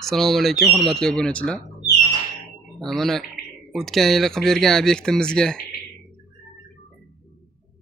Assalomu alaykum hurmatli obunachilar. Mana o'tgan yili qilib bergan obyektimizga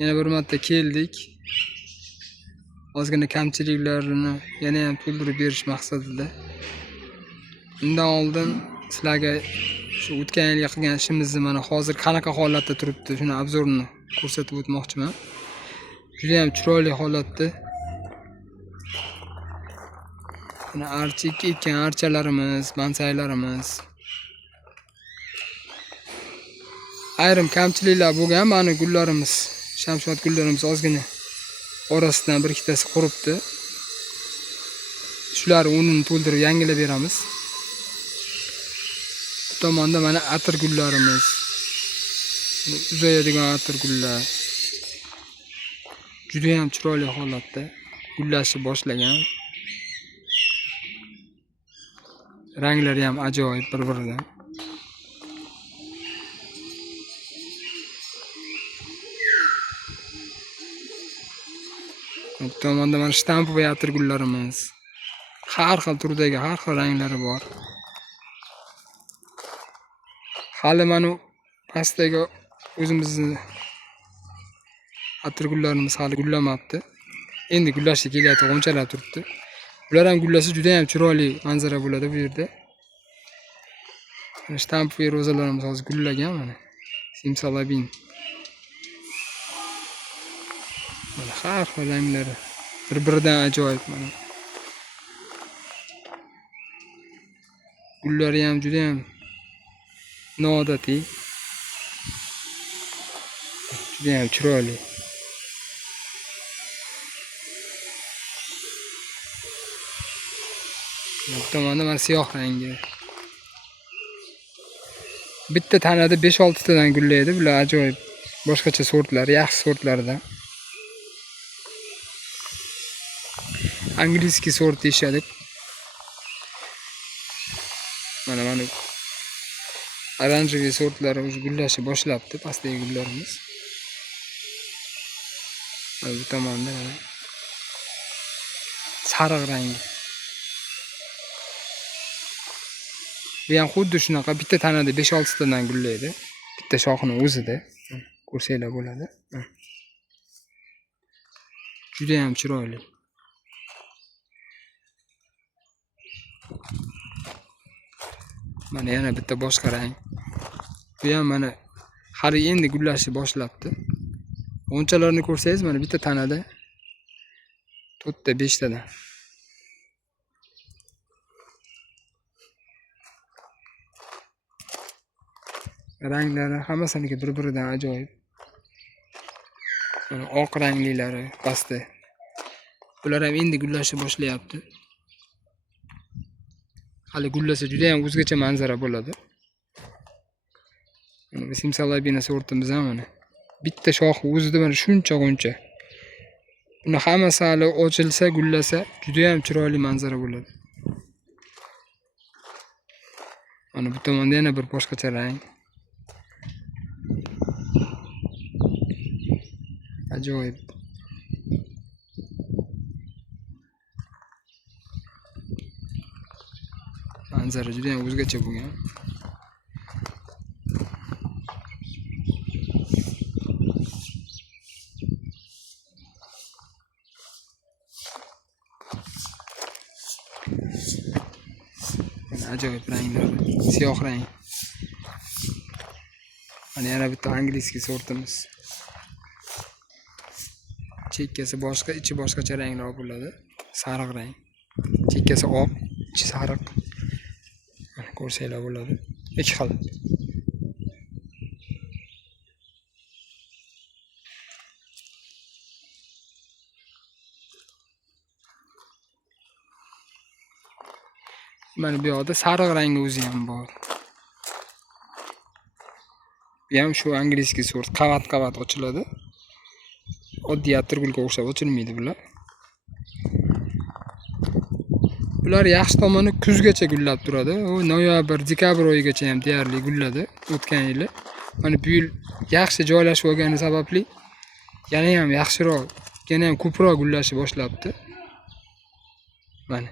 yana bir marta keldik. Ozgina kamchiliklarini yana ham to'ldirib berish maqsadida. Undan oldin sizlarga shu o'tgan yilga qilgan ishimizni mana hozir qanaqa holatda turibdi, shuni obzorini ko'rsatib o'tmoqchiman. Juda ham chiroyli holatda. Mana archik ekan archalarimiz, bansaylarimiz. Ayrim kamchiliklar bo'lgan, mana gullarimiz, shamshod gullarimiz ozgina orasidan bir ikkitasi quribdi. Shular o'rnini to'ldirib yangilab beramiz. Bu tomonda mana atir gullarimiz. Uzayadigan atir gullar. Juda ham chiroyli holatda gullashni boshlagan. Ranglari ham ajoyib bir-biridan. Bu tomonda mana shtampovoy atir gullarimiz. Har xil turdagi, har xil ranglari bor. Hali mana pastdagi o'zimizni atir gullarimiz hali gullamabdi. Endi gullashga kelyapti, g'onchalab turibdi. Ular ham gullasa juda ham chiroyli manzara bo'ladi bu yerda. Shtampovoy rozalarimiz hozir gullagan mana. Simsalabin. Mana har xil ranglari bir-biridan ajoyib mana. Gullari ham juda ham noodatiy. Juda ham chiroyli. Bu tomonda mana siyoh rangi. Bitta tanada 5-6 tadan gullaydi. Bular ajoyib. Boshqacha sortlar, yaxshi sortlardan. Angliskiy sort deyishadi. Mana oranjiviy sortlar o'zi gullashni boshlabdi, pastdagi gullarimiz. Bu tomonda mana sariq rangi. Bu ham xuddi shunaqa bitta tanada 5-6 tadan gullaydi. Bitta shoxning o'zida. Ko'rsanglar bo'ladi. Juda ham chiroyli. Mana yana bitta boshqa rang. Bu ham mana hali endi gullashni boshlabdi. G'onchalarni ko'rsangiz mana bitta tanada 4 ta 5 tadan. Ranglari hammasiniki bir-biridan ajoyib. Mana oq ranglilari pastda. Bular ham endi gullashni boshlayapti. Hali gullasa juda ham o'zgacha manzara bo'ladi. Mana bu simsalabin sortimiz ham mana. Bitta shoxi o'zida mana shuncha g'uncha. Buni hammasi hali ochilsa, gullasa juda ham chiroyli manzara bo'ladi. Mana bu tomonda yana bir boshqacha rang. Ajoyib. Manzara juda ham o'zgacha bo'lgan. Ajoyib ranglar, siyoh rang. Mana yana bitta angliskiy sortimiz. Chekkasi boshqa, ichi boshqacha ranglar bo'ladi. Sariq rang. Chekkasi oq, ichi sariq. Mana ko'rsanglar bo'ladi. Ikki xil. Mana bu yoqda sariq rangi o'zi ham bor. Bu ham shu angliskiy sort, qavat-qavat ochiladi. Oddiy atirgulga o'xshab ochilmaydi bular. Bular yaxshi tomoni kuzgacha gullab turadi. U noyabr, dekabr oyigacha ham deyarli gulladi o'tgan yili. Mana bu yil yaxshi joylashib olgani sababli yana ham yaxshiroq, yana ham ko'proq gullashni boshlabdi. Mana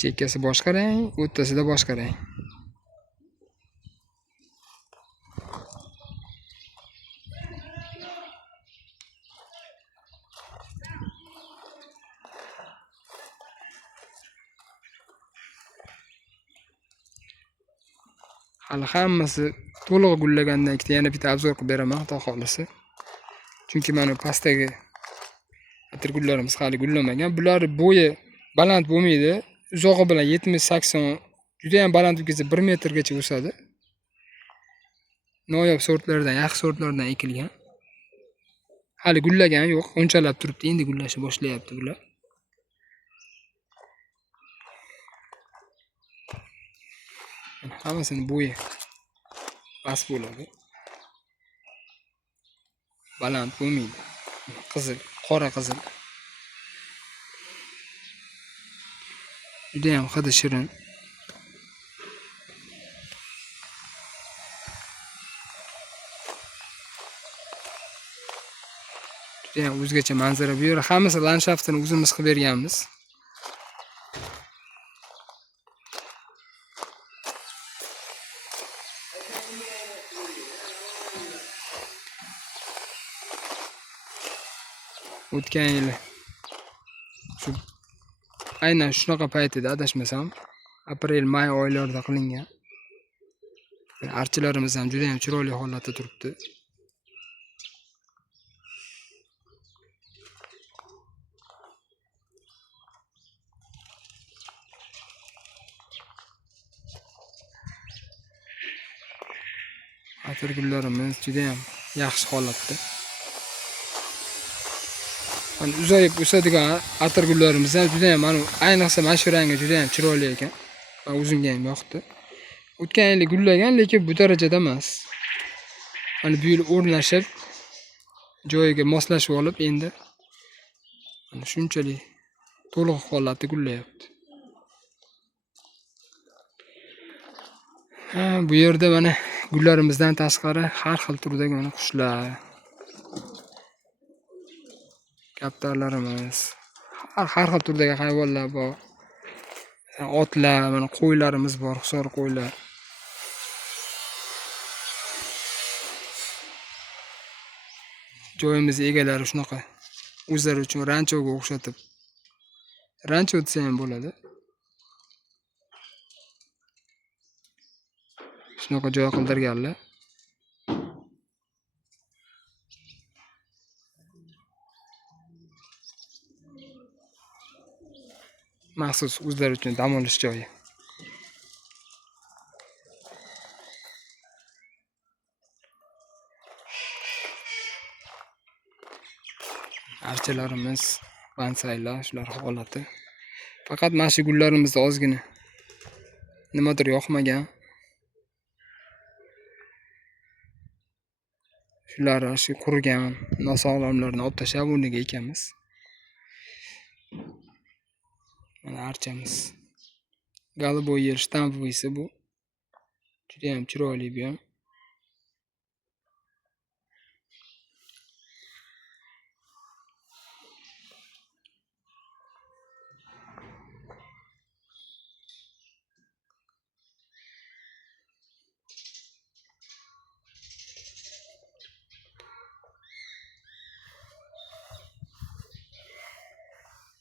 Chekkasi boshqa rang, o'rtasida boshqa rang. Hali hammasi to'liq gullagandan keyin yana bitta obzor qilib beraman, xudo xolisa. Chunki mana pastdagi atirgullarimiz hali gullamagan. Bular bo'yi baland bo'lmaydi. Uzog'i bilan 70-80, juda ham baland bo'lsa 1 metrgacha o'sadi. Noyob sortlardan, yaxshi sortlardan ekilgan. Hali gullagan yo'q, unchalab turibdi, endi gullashni boshlayapti bular. Hammasini bo'yi bas bo'ladi. Baland bo'lmaydi. Qizil, qora qizil. Juda ham hidi shirin. Juda ham o'zgacha manzara. Bu yer hammasi landshaftini o'zimiz qilib berganmiz. O'tgan yili shu aynan shunaqa paytida adashmasam, aprel-may oylarida qilingan. Archilarimiz ham juda ham chiroyli holatda turibdi. Atirgullarimiz juda ham yaxshi holatda. Mana uzayib o'sadigan atirgullarimiz ham juda ham, mana ayniqsa mana shu rangi juda ham chiroyli ekan. Men o'zimga ham yoqdi. O'tgan yili gullagan, lekin bu darajada emas. Mana bu yil o'rnashib, joyiga moslashib olib, endi mana shunchalik to'liq holatda gullayapti. Bu yerda mana gullarimizdan tashqari har xil turdagi mana qushlar, kaptarlarimiz, har xil turdagi hayvonlar bor. Otlar, mana qo'ylarimiz bor, hisor qo'ylar. Joyimiz egalari shunaqa o'zlari uchun ranchoga o'xshatib, rancho desa ham bo'ladi. Shunaqa joy qildirganlar. Maxsus o'zlari uchun dam olish joyi. Archalarimiz, bansaylar, shular holati. Faqat mana shu gullarimizda ozgina nimadir yoqmagan. Shular shu qurigan, nosog'lomlarni olib tashlab o'rniga ekamiz. Mana archamiz. Голубой yer shtampovysi bu. Juda ham chiroyli bu ham.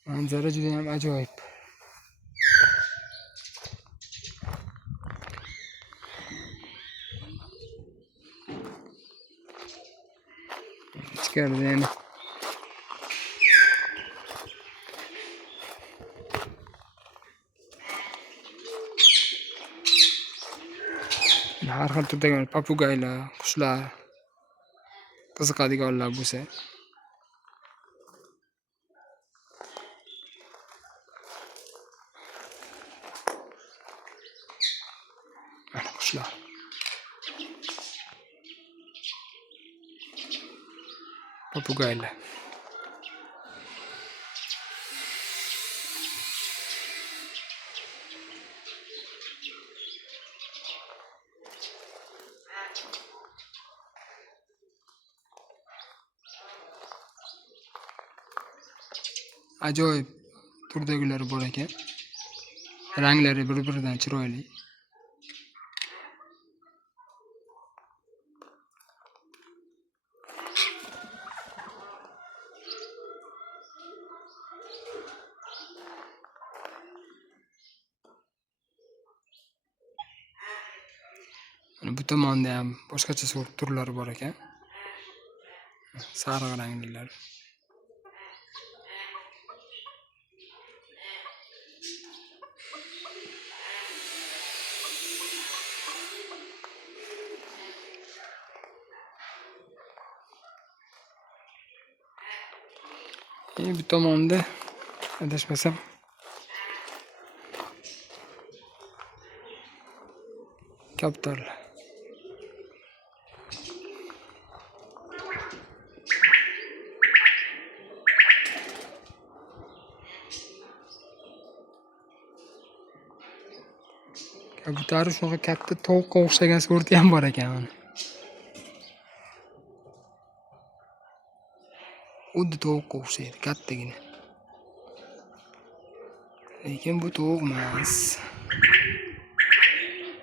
Manzara juda ham ajoyib. Ichkarida yana har xil turdagi papugaylar, qushlar, qiziqadiganlar bo'lsa mana qushlar. Papugaylar. Ajoyib turdagilar bor ekan. Ranglari bir-biridan chiroyli. Mana bu tomonda ham boshqacha sort turlari bor ekan. Sariq ranglilar. Bu tomonda adashmasam kaptarlar. Kabutari shunaqa katta tovuqqa o'xshagan sorti ham bor ekan mana. Xuddi tovuqqa o'xshaydi, kattagina. Lekin bu tovuq emas.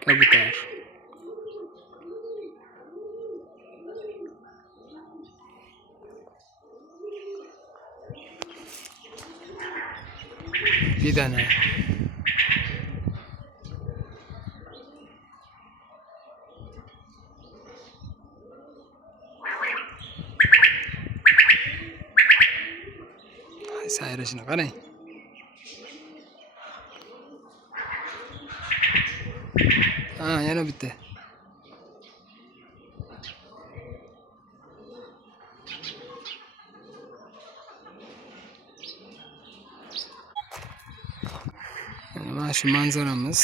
Kabutar. Bedana. Sayrashini qarang. Yana bitta. Mana shu manzaramiz.